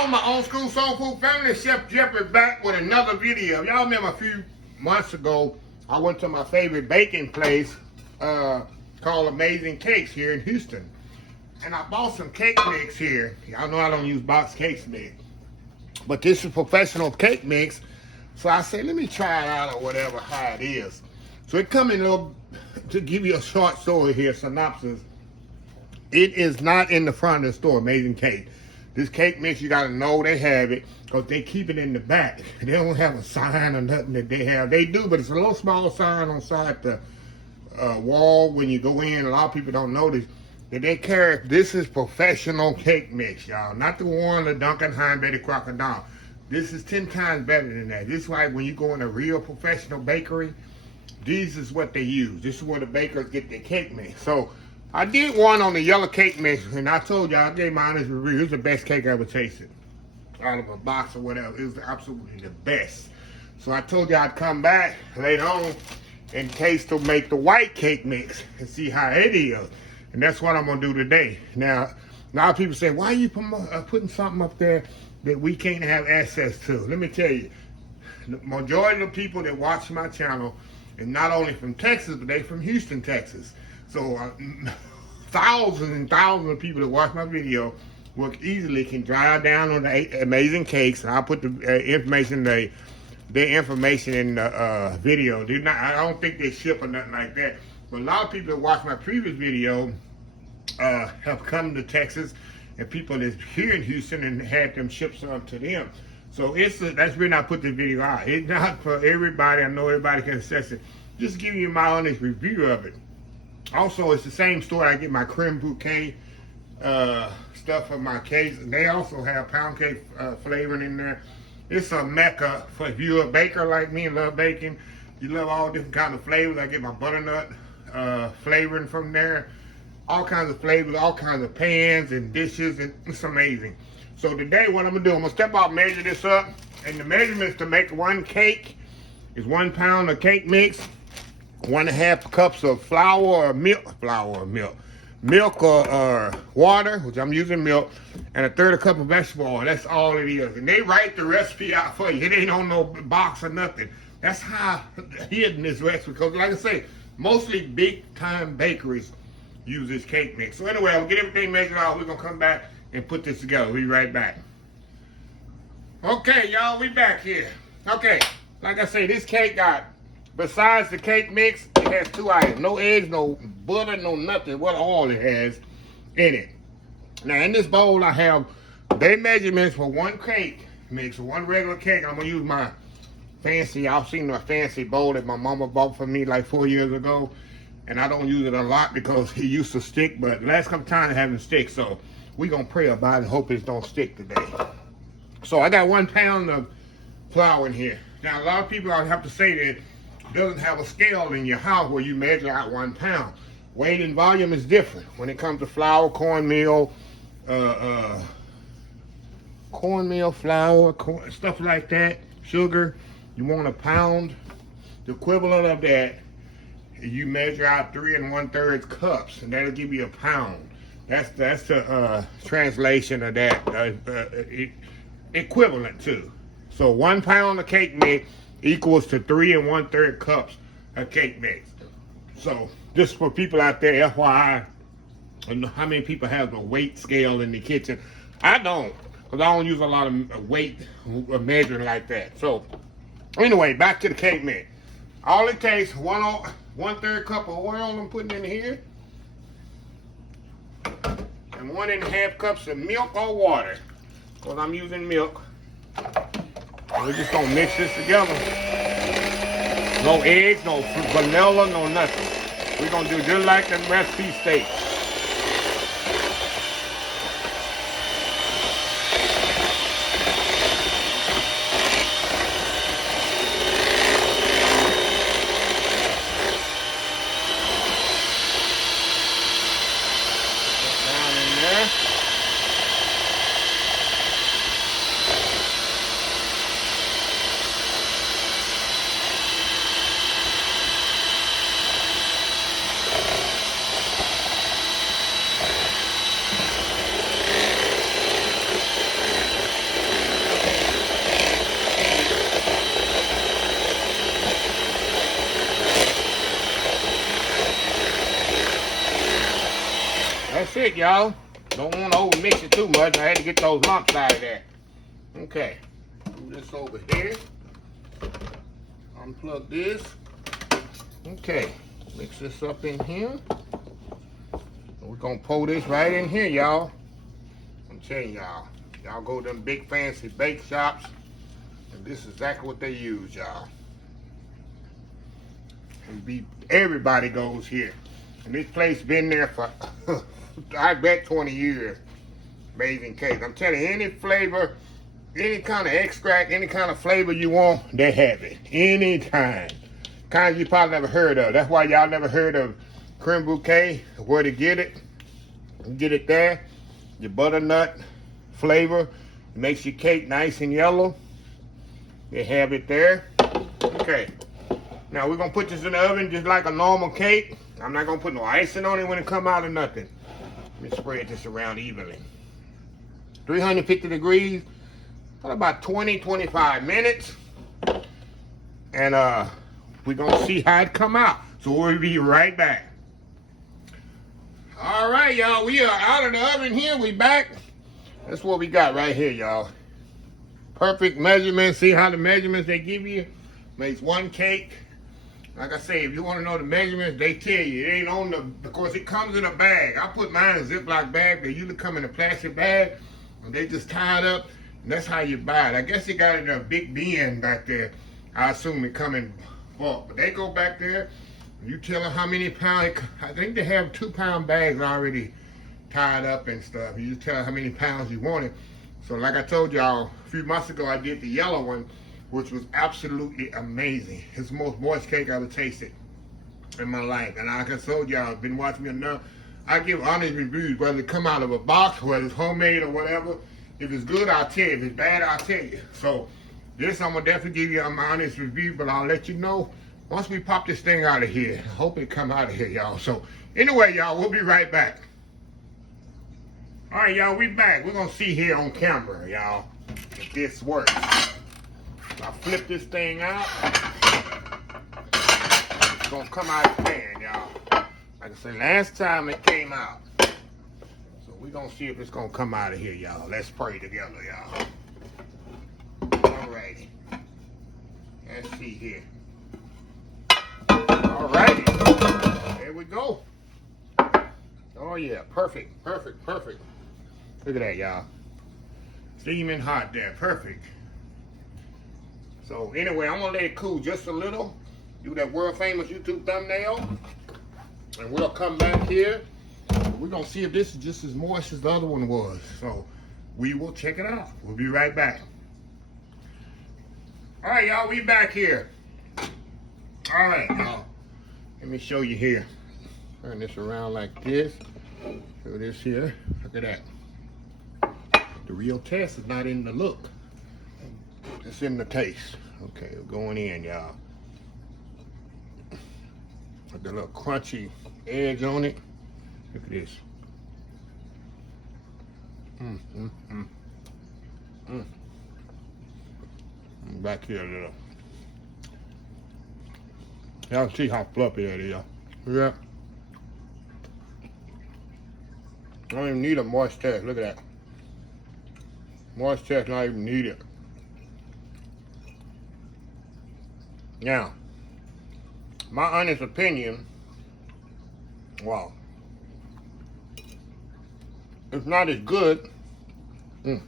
Hello, my old school soul food family. Chef Jeff is back with another video. Y'all remember a few months ago, I went to my favorite baking place called Amazing Cakes here in Houston. And I bought some cake mix here. Y'all know I don't use box cake mix. But this is professional cake mix. So I said, let me try it out or whatever, how it is. So it come in a little, to give you a short story here, synopsis. It is not in the front of the store, Amazing Cake. This cake mix, you gotta know they have it, because they keep it in the back. They don't have a sign or nothing that they have. They do, but it's a little small sign on side the wall when you go in. A lot of people don't notice that they carry, this is professional cake mix, y'all. Not the one the Duncan Hine, Betty Crocker doll. This is 10 times better than that. This is why when you go in a real professional bakery, this is what they use. This is where the bakers get their cake mix. So I did one on the yellow cake mix, and I told y'all, I gave my honest review. It was the best cake I ever tasted. Out of a box or whatever. It was absolutely the best. So I told y'all I'd come back later on in case to make the white cake mix and see how it is. And that's what I'm going to do today. Now, a lot of people say, why are you putting something up there that we can't have access to? Let me tell you, the majority of the people that watch my channel is not only from Texas, but they from Houston, Texas. So thousands and thousands of people that watch my video easily can drive down on the Amazing Cakes, and I'll put the information, their information in the video. I don't think they ship or nothing like that. But a lot of people that watch my previous video have come to Texas, and people that's here in Houston and had them ship some to them. So that's really I put this video out. It's not for everybody. I know everybody can access it. Just giving you my honest review of it. Also, it's the same store I get my creme bouquet stuff for my cakes. They also have pound cake flavoring in there. It's a mecca for if you're a baker like me and love baking. You love all different kinds of flavors. I get my butternut flavoring from there. All kinds of flavors, all kinds of pans and dishes, and it's amazing. So today what I'm gonna do, I'm gonna step out and measure this up. And the measurements to make one cake is 1 pound of cake mix, 1.5 cups of flour or milk or water, which I'm using milk, and 1/3 cup of vegetable oil. That's all it is. And they write the recipe out for you. It ain't on no box or nothing. That's how hidden this recipe, because like I say, mostly big time bakeries use this cake mix. So anyway, I'll get everything measured out. We're gonna come back and put this together. We'll be right back. Okay, y'all, we back here. Okay, like I say, this cake got, besides the cake mix, it has 2 items. No eggs, no butter, no nothing. What all it has in it. Now, in this bowl, I have their measurements for one cake mix, one regular cake. I'm going to use my fancy, I've seen my fancy bowl that my mama bought for me like 4 years ago. And I don't use it a lot because it used to stick, but last couple times it hasn't stick. So we're going to pray about it and hope it don't stick today. So I got 1 pound of flour in here. Now, a lot of people, I have to say that, doesn't have a scale in your house where you measure out 1 pound. Weight and volume is different when it comes to flour, cornmeal, flour, stuff like that, sugar. You want a pound. The equivalent of that, you measure out 3 1/3 cups, and that'll give you a pound. That's the translation of that equivalent to. So 1 pound of cake mix equals to 3 1/3 cups of cake mix. So just for people out there, FYI, I know how many people have the weight scale in the kitchen. I don't, because I don't use a lot of weight measuring like that. So anyway, back to the cake mix. All it takes, 1/3 cup of oil I'm putting in here, and 1.5 cups of milk or water, because I'm using milk. We're just gonna mix this together. No eggs, no vanilla, no nothing. We're gonna do just like the recipe states. Down in there. That's it, y'all. Don't want to over mix it too much. I had to get those lumps out of there. Okay. Move this over here. Unplug this. Okay. Mix this up in here. We're gonna pour this right in here, y'all. I'm telling y'all. Y'all go to them big fancy bake shops, and this is exactly what they use, y'all. Everybody goes here. And this place been there for, I bet 20 years. Amazing Cakes. I'm telling you, any flavor, any kind of extract, any kind of flavor you want, they have it. Anytime. Kinds you probably never heard of. That's why y'all never heard of creme bouquet, where to get it. You get it there. Your butternut flavor. It makes your cake nice and yellow. They have it there. Okay. Now we're gonna put this in the oven just like a normal cake. I'm not gonna put no icing on it when it come out or nothing. Let me spread this around evenly. 350 degrees for about 20-25 minutes. And we're gonna see how it come out. So we'll be right back. All right, y'all, we are out of the oven here. We back. That's what we got right here, y'all. Perfect measurements. See how the measurements they give you makes one cake. Like I say, if you want to know the measurements, they tell you. It ain't on the, because it comes in a bag. I put mine in a Ziploc bag. They usually come in a plastic bag, and they just tie it up, and that's how you buy it. I guess they got it in a big bin back there. I assume it come in bulk. But they go back there, and you tell them how many pounds. I think they have 2-pound bags already tied up and stuff. You just tell them how many pounds you want it. So like I told y'all, a few months ago, I did the yellow one, which was absolutely amazing. It's the most moist cake I've ever tasted in my life. And like I told y'all, been watching me enough, I give honest reviews, whether it come out of a box, whether it's homemade or whatever. If it's good, I'll tell you. If it's bad, I'll tell you. So this, I'm gonna definitely give you an honest review, but I'll let you know once we pop this thing out of here. I hope it come out of here, y'all. So anyway, y'all, we'll be right back. All right, y'all, we back. We're gonna see here on camera, y'all, if this works. I flip this thing out. It's gonna come out of the pan, y'all. Like I said, last time it came out. So we're gonna see if it's gonna come out of here, y'all. Let's pray together, y'all. Alrighty. Let's see here. Alrighty. There we go. Oh yeah, perfect, perfect, perfect. Look at that, y'all. Steaming hot there, perfect. So anyway, I'm gonna let it cool just a little. Do that world famous YouTube thumbnail. And we'll come back here. We're gonna see if this is just as moist as the other one was. So we will check it out. We'll be right back. All right, y'all, we back here. All right, y'all. Let me show you here. Turn this around like this. Show this here. Look at that. The real test is not in the look. It's in the taste. Okay, we're going in, y'all. With the little crunchy edge on it. Look at this. Back here a little. Y'all see how fluffy that is. Yeah. I don't even need a moist test. Look at that. Moist test not even needed. Now, my honest opinion, wow, it's not as good. It's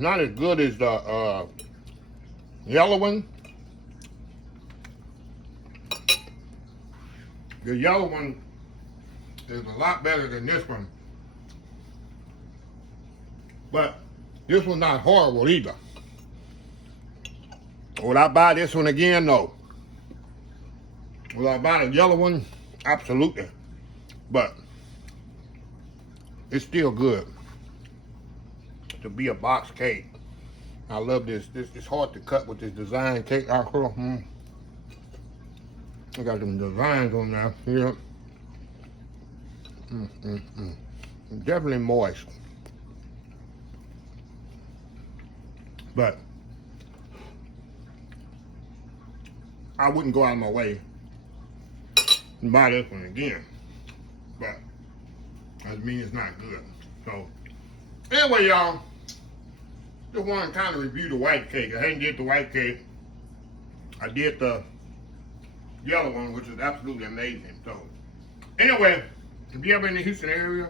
not as good as the yellow one. The yellow one is a lot better than this one. But this one's not horrible either. Would I buy this one again? No. Will I buy the yellow one? Absolutely. But it's still good to be a box cake. I love this. This is hard to cut with this design cake. I got some designs on there. Yeah. Definitely moist. But I wouldn't go out of my way and buy this one again. but doesn't mean it's not good. So anyway, y'all, just want to kind of review the white cake. I didn't get the white cake. I did the yellow one, which is absolutely amazing. So anyway, if you ever in the Houston area,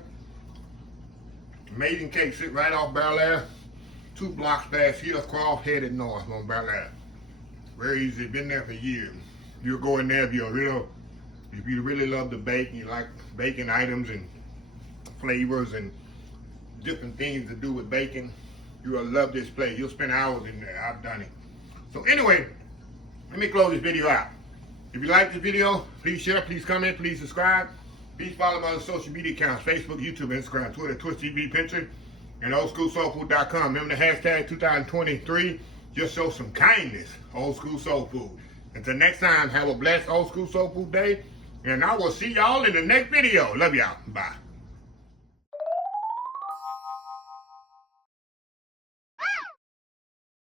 amazing cake, sit right off Bel Air, 2 blocks past Hillcroft, headed north on Bel Air. Very easy, been there for years. You'll go in there if you really love to bake and you like baking items and flavors and different things to do with baking. You'll love this place. You'll spend hours in there. I've done it. So anyway, let me close this video out. If you like this video, please share, please comment, please subscribe. Please follow my other social media accounts, Facebook, YouTube, Instagram, Twitter, Twitch TV, Pinterest, and oldschoolsoulfood.com. Remember the hashtag 2023. Just show some kindness, Old School Soul Food. Until next time, have a blessed Old School Soul Food day. And I will see y'all in the next video. Love y'all. Bye.